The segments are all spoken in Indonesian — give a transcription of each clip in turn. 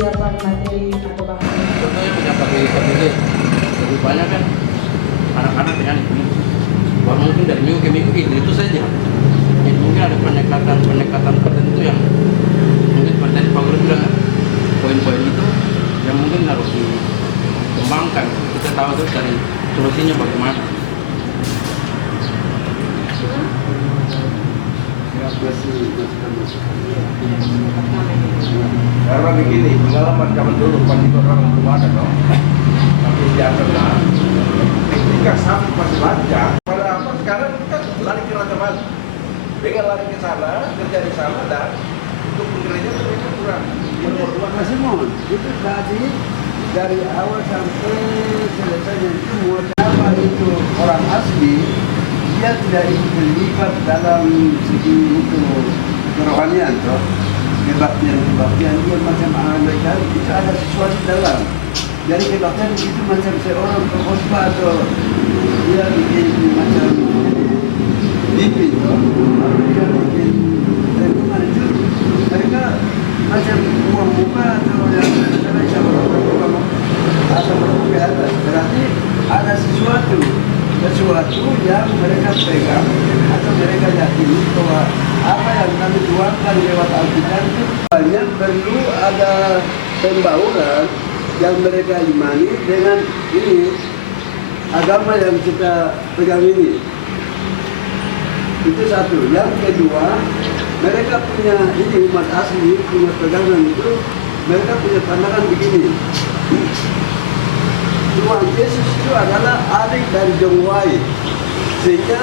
persiapan materi atau bahkan Contohnya punya KPD lebih banyak kan anak-anak dengan ini. Wah, mungkin dari minggu ke minggu itu saja. Jadi mungkin ada pendekatan tertentu yang mungkin tadi Pak Guru bilang kan, poin-poin itu yang mungkin harus dikembangkan. Kita tahu terus dari solusinya bagaimana. Karena begini, pengalaman zaman dulu pas itu orang tua ada dong, tapi dia kenal. Ketika sapi pas baca, pada apa sekarang kita lari ke Raja Bali, dengan lari ke sana, kerja di sana dan untuk pengerja mereka kurang. Mas Simon, itu tadi dari awal sampai selesainya itu mau apa itu orang asli, dia tidak ikut terlibat dalam segi itu kerohanian toh. Kebaktian dia macam mereka itu ada sesuatu dalam. Dari kebaktian itu macam seorang pengkhotbah atau dia bikin macam mimpi toh, lalu dia bikin renungan itu mereka macam uang muka atau yang cara siapa atau berbuka ke atas. Berarti ada sesuatu yang mereka pegang atau mereka yakini bahwa apa yang kami tuangkan lewat Alkitab itu banyak perlu ada pembauran yang mereka imani dengan ini agama yang kita pegang ini. Itu satu. Yang kedua, mereka punya ini umat asli punya pegangan itu, mereka punya pandangan begini. Tuhan Yesus itu adalah adik dari Jongwai, sehingga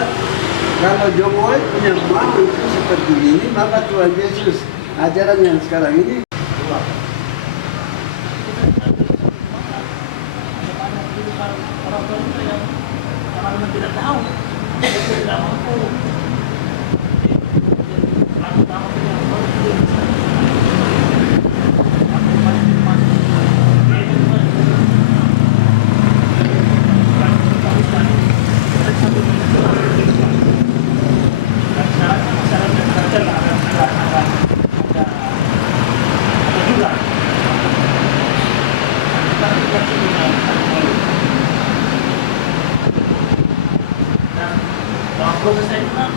kalau Jongwai punya mau itu seperti ini, maka Tuhan Yesus ajaran yang sekarang ini orang tidak tahu, tidak mampu. Prosesnya itu kan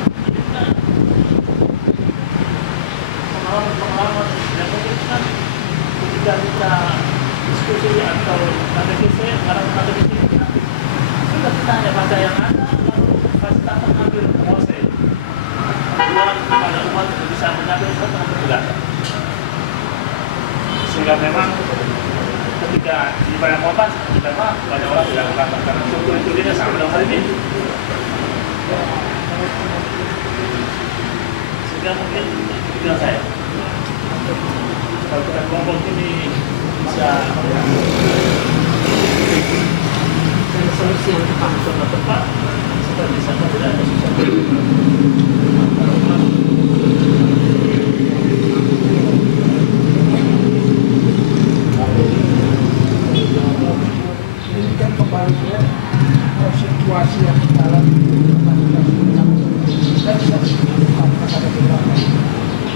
pengalaman yang mungkin kan ketika kita diskusi atau katekisme, sudah kita hanya baca yang ada lalu fasilitator ambil proses pada umat bisa mengambil suatu penjelasan sehingga memang ketika di banyak kota kita banyak orang tidak mengatakan karena struktur itu dia sama dalam hal ini sehingga mungkin pikiran saya kalau kita kelompok ini bisa dari solusi yang tepat kita bisa tidak ada susah. ini kan kembalinya situasi yang dalam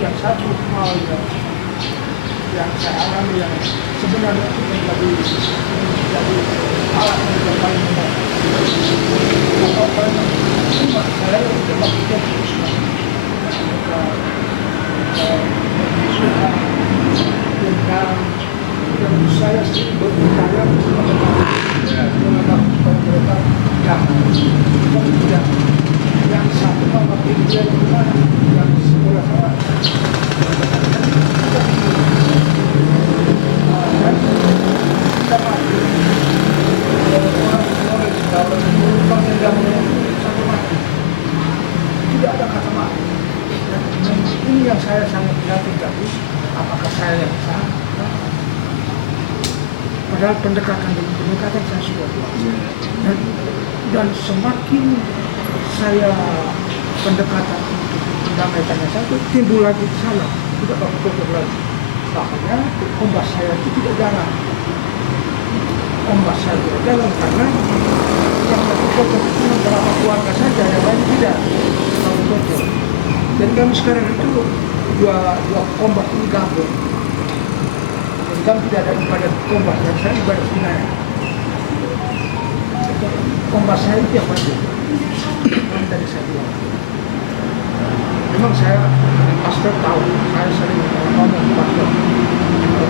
yang satu hal yang saya alami yang sebenarnya itu menjadi alat yang paling benar. Cuma saya coba pikir tentang saya berupaya mereka yang satu apa dia yang sekolah saya tidak ada kata mati. Ini yang saya sangat prihatin tadi. Apakah saya yang salah? Padahal pendekatan saya sudah buat. Dan semakin saya pendekatan untuk mendamaikannya satu timbul lagi salah, tidak bagus lagi. Makanya ombak saya itu tidak jalan. Ombak saya tidak jalan karena yang melakukan itu beberapa keluarga saja, yang lain tidak. Jadi kami sekarang itu dua ombak ini gabung. Jadi Islam tidak ada ibadah kombas, yang saya ibadah sunai. Kombas saya itu yang wajib. Yang tadi saya bilang. Memang saya pastor tahu, saya sering ngomong pastor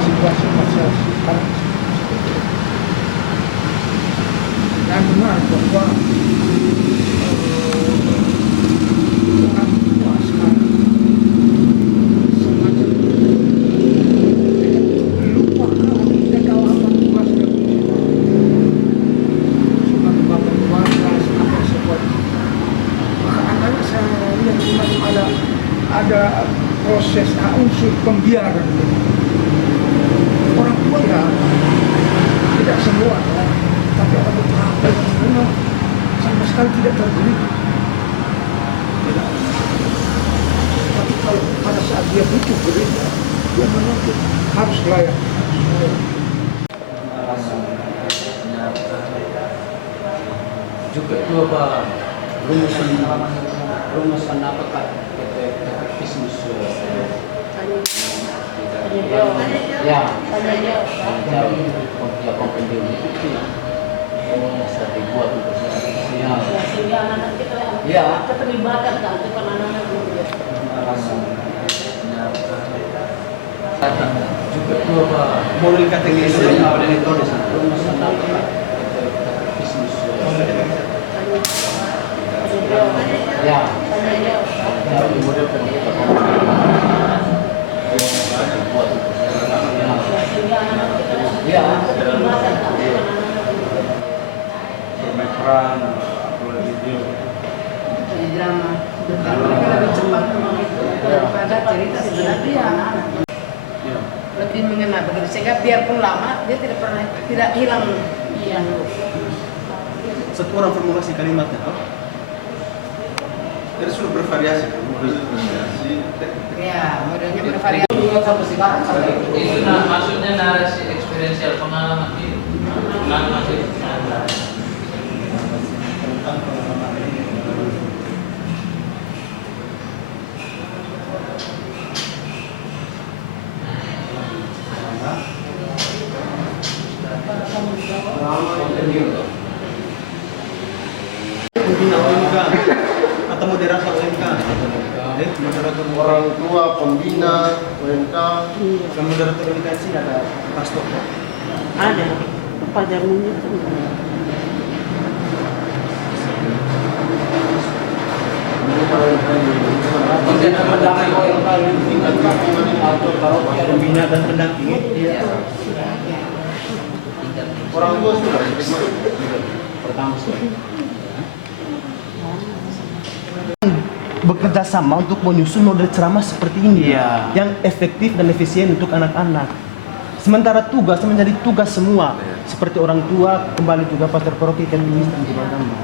situasi pastor sekarang. Dan benar bahwa orang tua sekarang semacam lupa kalau tidak tahu apa tugas dan fungsi. Cuma bapak keluarga apa sebut. Maka anak saya lihat semacam ada proses unsur pembiaran. Orang tua ya tidak semua ya. Tapi ada beberapa yang memang sama sekali tidak terdidik. Tapi kalau pada saat dia butuh gereja, dia menuntut harus layak. Juga itu apa rumusan apakah katekismus ya kompendium itu bisa dibuat untuk Ya, sehingga anak-anak kita ya keterlibatan kan, bukan anak-anak juga. juga itu apa Model katekisme ada metode rumusan apakah katekismus ya model Sehingga anak-anak kita ya keterlibatan kan, bukan anak-anak juga. bermeteran upload video. Jadi drama. Mereka lebih cepat itu daripada cerita sebenarnya anak-anak. Iya. Lebih mengena begitu sehingga biarpun lama dia tidak hilang. Iya. Satu orang formulasi kalimatnya toh. Jadi sudah bervariasi, bervariasi. Ya, modelnya bervariasi. sampai sekarang sampai Itu maksudnya narasi eksperiensial pengalaman hidup. Pengalaman hidup. Pembina UMK atau moderator UMK. Moderator Orang tua, pembina, UMK. Kalau moderator UMK sih ada pastor. Ada pajarnya itu. Pembina dan pendamping. Orang tua sudah. pertama bekerja sama untuk menyusun model ceramah seperti ini Iya. yang efektif dan efisien untuk anak-anak. Sementara tugas menjadi tugas semua, seperti orang tua, kembali juga pastor paroki dan minister di agama.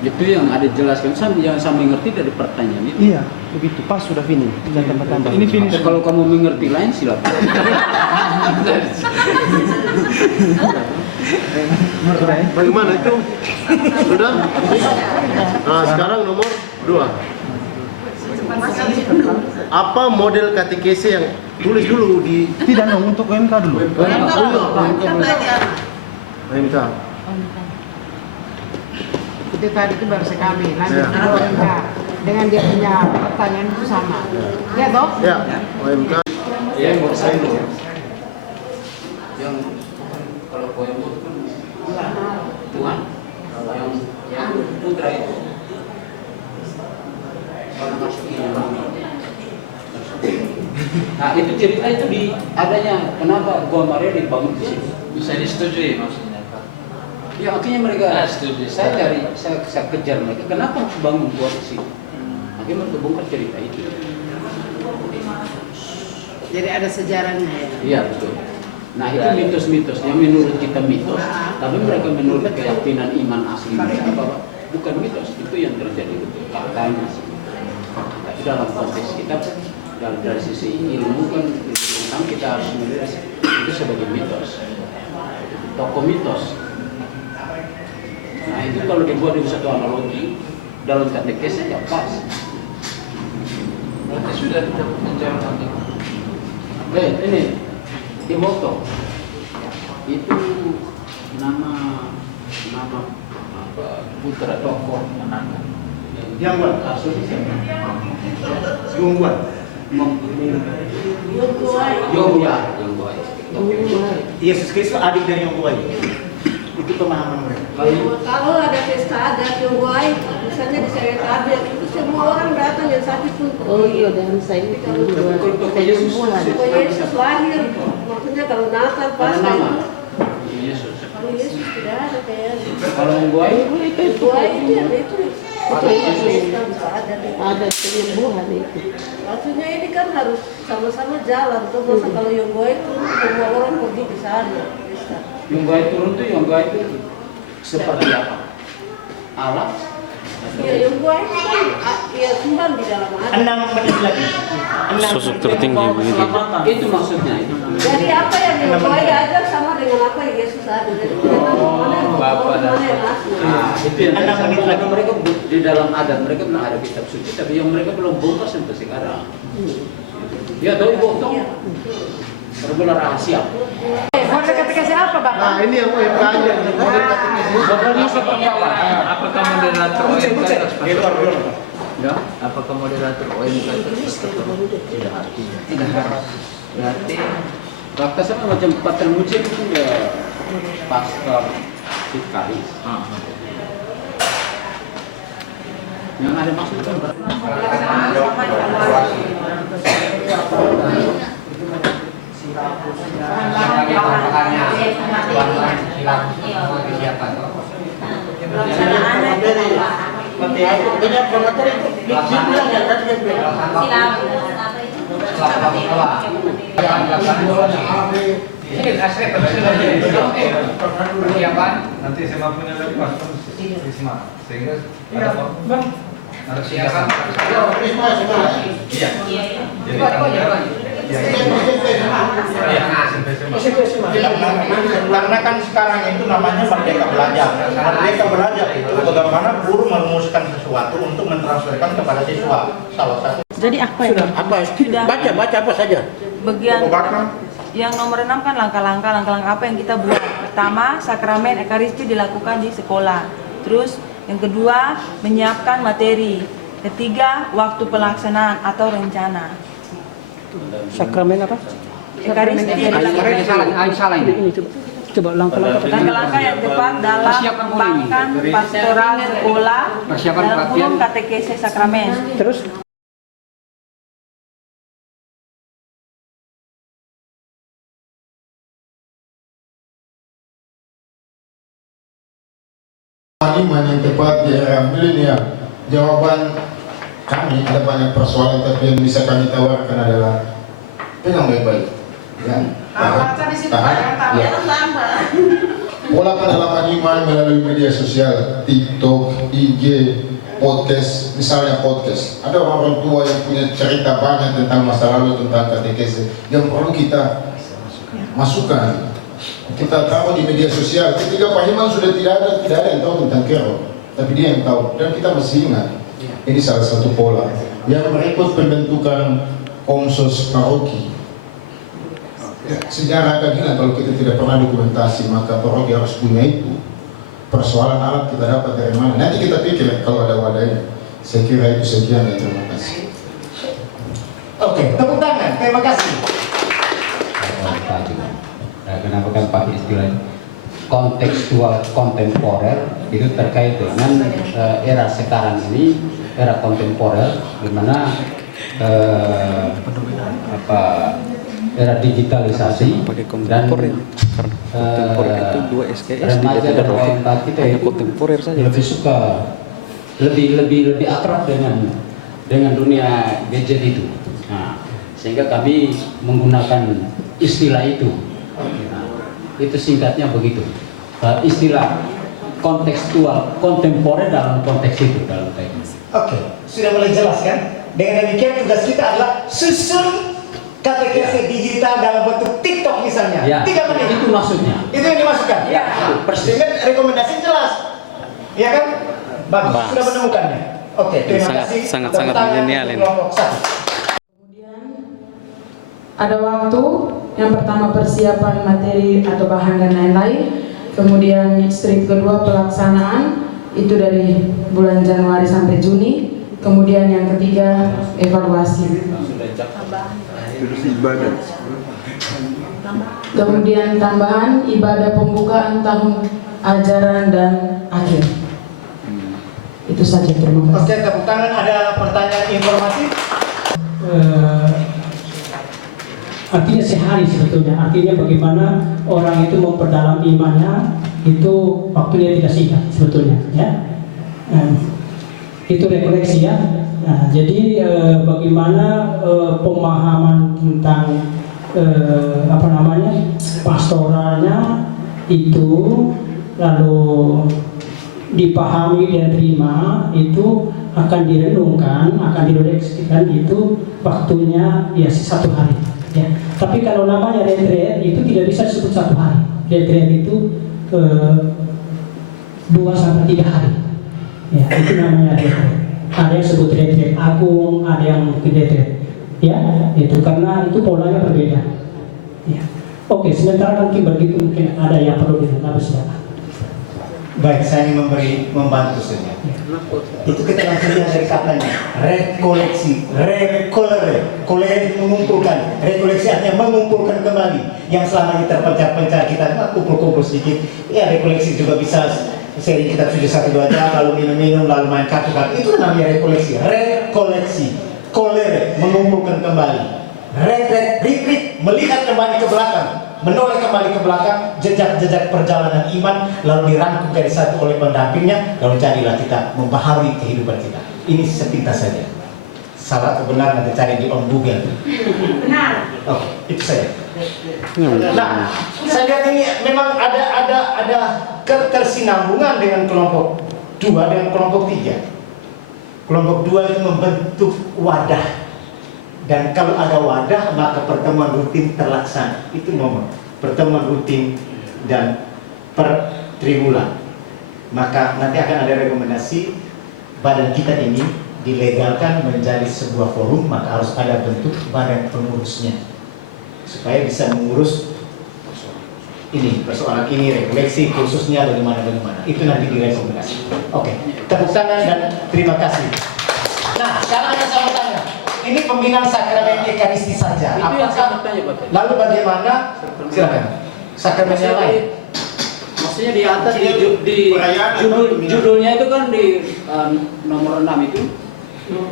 itu yang ada jelaskan yang sampai ngerti dari pertanyaan itu. Iya, begitu. Pas sudah finish. Saya tambah-tambah. Ini Atau kalau kamu mengerti lain silakan. Bagaimana itu? Sudah? Nah, sekarang nomor 2. Apa model katekese yang tulis dulu di Tidak dong, untuk UMK dulu. UMK? Itu tadi itu baru sekali, lanjut Ya. ke OMK dengan dia punya pertanyaan itu sama. Ya toh? Ya, UMK. Yang saya itu yang kalau poem itu kan Tuhan yang putra itu kalau masuk ini. Nah itu cerita itu di adanya kenapa Gua Maria dibangun di situ. Bisa disetujui maksudnya Pak. Ya akhirnya mereka Setuju. saya kejar mereka kenapa harus bangun gua di situ. Akhirnya mereka bongkar cerita itu. Jadi ada sejarahnya ya. Iya betul. Nah itu mitos-mitos yang menurut kita mitos, tapi mereka menurut keyakinan iman asli mereka bahwa bukan mitos, itu yang terjadi betul faktanya sih. Tapi dalam konteks kita dari sisi ilmu kan tentang kita harus melihat itu sebagai mitos, tokoh mitos. Nah itu kalau dibuat di satu analogi dalam katekese ya pas. Berarti sudah kita menjawab nanti. Ini di moto itu nama apa putra tokoh anak. Yang buat kasus siapa? Yang buat. Yesus Kristus adik dari yang buat. Itu pemahaman mereka. Kalau ada pesta adat yang baik, misalnya di Seret adat, itu semua orang datang yang sakit pun. Oh iya, dan saya itu kalau Yesus lahir, maksudnya kalau Natal pas Yesus. kalau Yesus tidak ada kayak. Kalau yang buat Itu ada penyembuhan itu. Maksudnya ini kan harus sama-sama jalan. Tuh masa kalau yang gue itu semua orang pergi ke sana. yang buat turun tuh yang buat itu seperti apa? Alat? Ya yang gue itu kan ya Tuhan di dalam hati. 6 menit lagi. Sosok tertinggi begitu. Itu maksudnya itu. Jadi apa yang gue diajar sama dengan apa yang Yesus ada. Jadi mana yang asli. Itu yang karena mereka di dalam adat mereka memang ada kitab suci, tapi yang mereka belum bongkar sampai sekarang. Ya tahu bongkar. Berbeda rahasia. Mau ketika siapa Bapak? Nah, ini yang UMK aja. Bapaknya seperti apa? Apakah moderator OMK Di luar dulu. Ya. Apakah moderator OMK tidak artinya? Tidak harus. Berarti Fakta sama macam Pater Mucin itu ya pastor Sikaris. Yang ada maksudnya Nanti SMA punya lagi pas SMA sehingga ada harus siapkan. Iya. Jadi karena kan sekarang itu namanya merdeka belajar. Merdeka belajar itu bagaimana guru merumuskan sesuatu untuk mentransferkan kepada siswa. Salah satu. Jadi apa ya? Apa? Baca apa saja. Bagian yang nomor 6 kan langkah-langkah apa yang kita buat. Pertama, sakramen Ekaristi dilakukan di sekolah. Terus yang kedua, menyiapkan materi. Ketiga, waktu pelaksanaan atau rencana. Sakramen apa? Ekaristi salah ini. Coba langkah-langkah yang tepat dalam mengembangkan pastoral sekolah dalam kurung katekese sakramen. Terus Iman yang tepat di era milenial. Jawaban kami ada banyak persoalan, tapi yang bisa kami tawarkan adalah pegang baik-baik, ya. Tahan, ya. Pola pendalaman iman melalui media sosial, TikTok, IG, podcast, misalnya podcast. Ada orang tua yang punya cerita banyak tentang masa lalu, tentang katekese yang perlu kita masukkan. Kita tahu di media sosial, ketika Pak Iman sudah tidak ada yang tahu tentang Kero, tapi dia yang tahu, dan kita masih ingat. Ini salah satu pola yang berikut pembentukan komsos paroki. Sejarah akan hilang kalau kita tidak pernah dokumentasi, maka paroki harus punya itu. Persoalan alat kita dapat dari mana? Nanti kita pikir kalau ada wadahnya. Saya kira itu sekian dan terima kasih. Oke, tepuk tangan. Terima kasih. Kenapa kan pakai istilah kontekstual kontemporer itu terkait dengan era sekarang ini, era kontemporer, di mana era digitalisasi dan remaja dan OMK kita itu lebih suka lebih akrab dengan dunia gadget itu. Nah, sehingga kami menggunakan istilah itu. Nah, itu singkatnya begitu. Istilah kontekstual kontemporer dalam konteks itu, dalam konteks. Oke, sudah mulai jelas kan? Dengan demikian tugas kita adalah susun katekese digital dalam bentuk TikTok misalnya. Ya, 3 menit. itu maksudnya. Itu yang dimasukkan. Ya, persis. Dengan rekomendasi jelas. Ya kan? Bagus, sudah menemukannya. Oke, terima kasih. Sangat milenial ini. Ada waktu, yang pertama persiapan materi atau bahan dan lain-lain. Kemudian strip kedua pelaksanaan, itu dari bulan Januari sampai Juni. Kemudian yang ketiga evaluasi. Kemudian tambahan ibadah pembukaan tahun ajaran dan akhir. Itu saja, terima kasih. Oke, tepuk tangan. Ada pertanyaan informatif? Artinya sehari sebetulnya, artinya bagaimana orang itu memperdalam imannya, itu waktunya tidak singkat sebetulnya, ya. Itu rekoleksi ya. Nah, jadi bagaimana pemahaman tentang pastoralnya itu lalu dipahami dan terima, itu akan direnungkan, akan direfleksikan, itu waktunya ya 1 hari. Ya. Tapi kalau namanya retreat itu tidak bisa disebut 1 hari. Retreat itu 2 sampai 3 hari. Ya, itu namanya retreat. Ada yang sebut retreat agung, ada yang mungkin retreat. Ya, itu karena itu polanya berbeda. Ya. Oke, sementara mungkin begitu, mungkin ada yang perlu ditambah, silakan. Baik, saya ingin membantu saja. Itu kita langsung lihat dari katanya, rekoleksi, rekolere, kolere mengumpulkan, rekoleksi artinya mengumpulkan kembali yang selama ini terpencar-pencar, kita kumpul-kumpul sedikit. Ya, rekoleksi juga bisa sering kita sudah 1-2 jam lalu minum-minum lalu main kartu-kartu, itu namanya rekoleksi. Rekoleksi, kolere mengumpulkan kembali, retreat melihat kembali ke belakang, menoleh kembali ke belakang jejak-jejak perjalanan iman, lalu dirangkum dari satu oleh pendampingnya, lalu jadilah kita membaharui kehidupan kita. Ini sepintas saja. Salah kebenaran nanti cari di on Google. Benar. Oh, itu saja. Nah, saya lihat ini memang ada ketersinambungan dengan kelompok 2 dengan kelompok 3. Kelompok 2 itu membentuk wadah. Dan kalau ada wadah, maka pertemuan rutin terlaksana. Itu nomor pertemuan rutin dan per tribulan. Maka nanti akan ada rekomendasi badan kita ini dilegalkan menjadi sebuah forum, maka harus ada bentuk badan pengurusnya supaya bisa mengurus ini persoalan ini, refleksi khususnya bagaimana. Itu nanti direkomendasi. Oke, tepuk tangan dan terima kasih. Nah, sekarang ada saya tanya. Ini pembinaan sakramen Ekaristi saja. Itu yang saya mau tanya, Bapak. Lalu bagaimana? Silakan. Sakramen yang lain. Maksudnya di atas di judulnya itu kan di nomor 6 itu.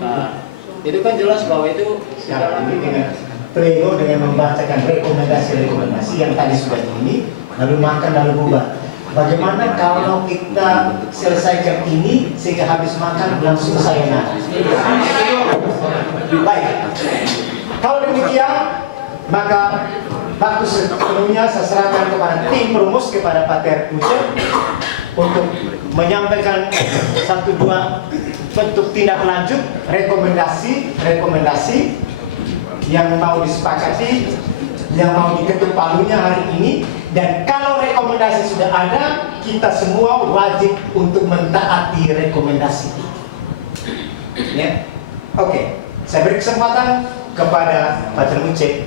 Nah, itu kan jelas bahwa itu Ya, ini dengan pleno dengan membacakan rekomendasi yang tadi sudah ini, lalu makan lalu bubar. Bagaimana kalau kita selesaikan ini sehingga habis makan langsung sayonara? Baik. Kalau demikian, maka waktu sepenuhnya saya serahkan kepada tim perumus, kepada Pater Ucep untuk menyampaikan 1-2 bentuk tindak lanjut rekomendasi yang mau disepakati, yang mau diketuk palunya hari ini. Dan kalau rekomendasi sudah ada, kita semua wajib untuk mentaati rekomendasi. Ya, oke. Saya beri kesempatan kepada Pater Ucep